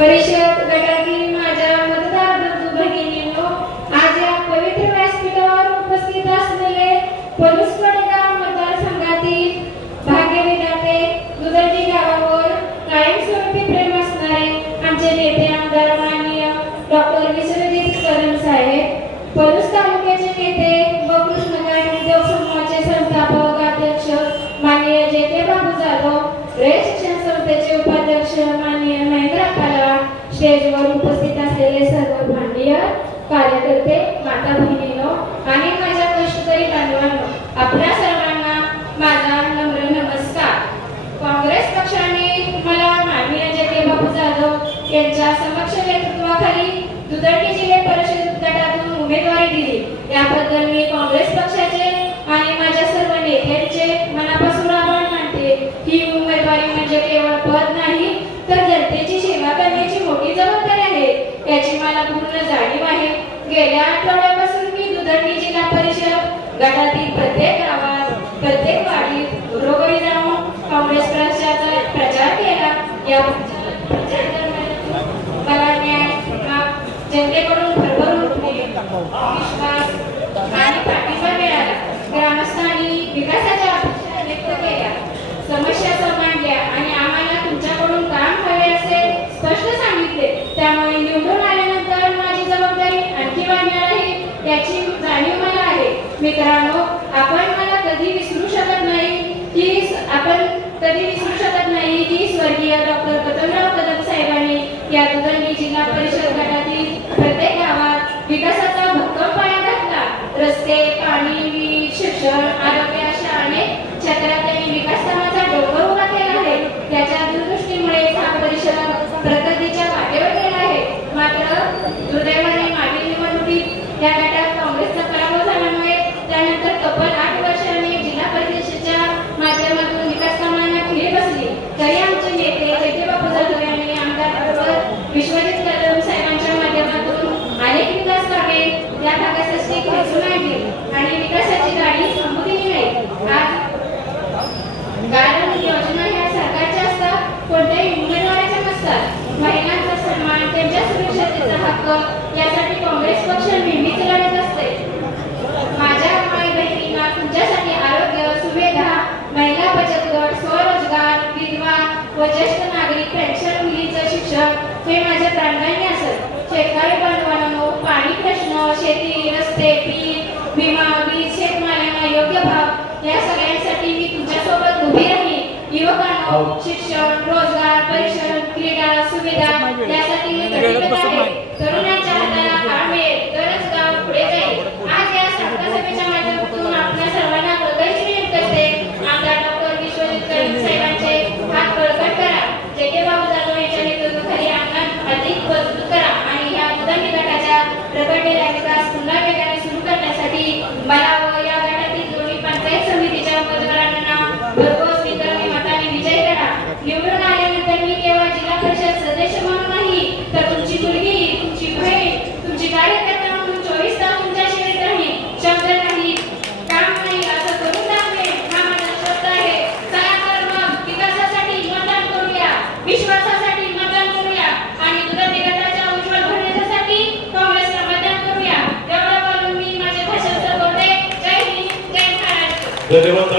परिषद गटातील माझ्या मतदार बंधू भगिनींनो आज या पवित्र व्यासपीठावर उपस्थित असलेले पलूस स्टेजवर उपस्थित असलेले सर्व भांडीय कार्यकर्ते माता बहिणीनो आणि माझ्या कष्टकरी बांधवांनो आपल्या सर्वांना माझा नम्र नमस्कार. काँग्रेस पक्षाने मला माननीय जे बाबू जाधव यांच्या समक्ष नेतृत्वाखाली दुदर्गी जिल्हे परिषद गटातून उमेदवारी दिली. याबद्दल मी काँग्रेस पक्षाचे मोठी जबाबदारी आहे. याची मला पूर्ण जाणीव आहे. गेल्या आठवड्यापासून मी दुधंडी जिल्हा परिषद गटातील प्रत्येक गावात प्रत्येक वाडीत घरोघरी जाऊन काँग्रेस पक्षाचा प्रचार केला. या प्रचार दरम्यान मला न्याय हा जनतेकडून मित्रांनो ज्येष्ठ नागरिक पेन्शन मुलीचं शिक्षण हे असत. शेतकरी बांधवांनो पाणी प्रश्न शेती रस्ते पीक विमा वीज शेतमालांना योग्य भाव या सगळ्यांसाठी मी तुमच्यासोबत उभी राहील युवकांनो शिक्षण रोजगार परिश्रम भरघोस मताने विजय करा. निवडून आल्यानंतर मी केवळ जिल्हा परिषद सदस्य म्हणून नाही तर तुमची मुलगी तुमची बहीण तुमची कार्यकर्ता म्हणून चोवीस तास तुमच्या शेरीत राहील शब्द नाही काम नाही असं करून दाखवेन. हा माझा शब्द आहे. चला तर मग विकासासाठी मतदान करूया. विश्वासासाठी मतदान करूया. आणि दुरंती गटाच्या उज्ज्वल भविष्यासाठी काँग्रेसला मतदान करूया. एवढं बोलून मी माझे भाषण संपवते जय हिंद जय महाराष्ट्र. धन्यवाद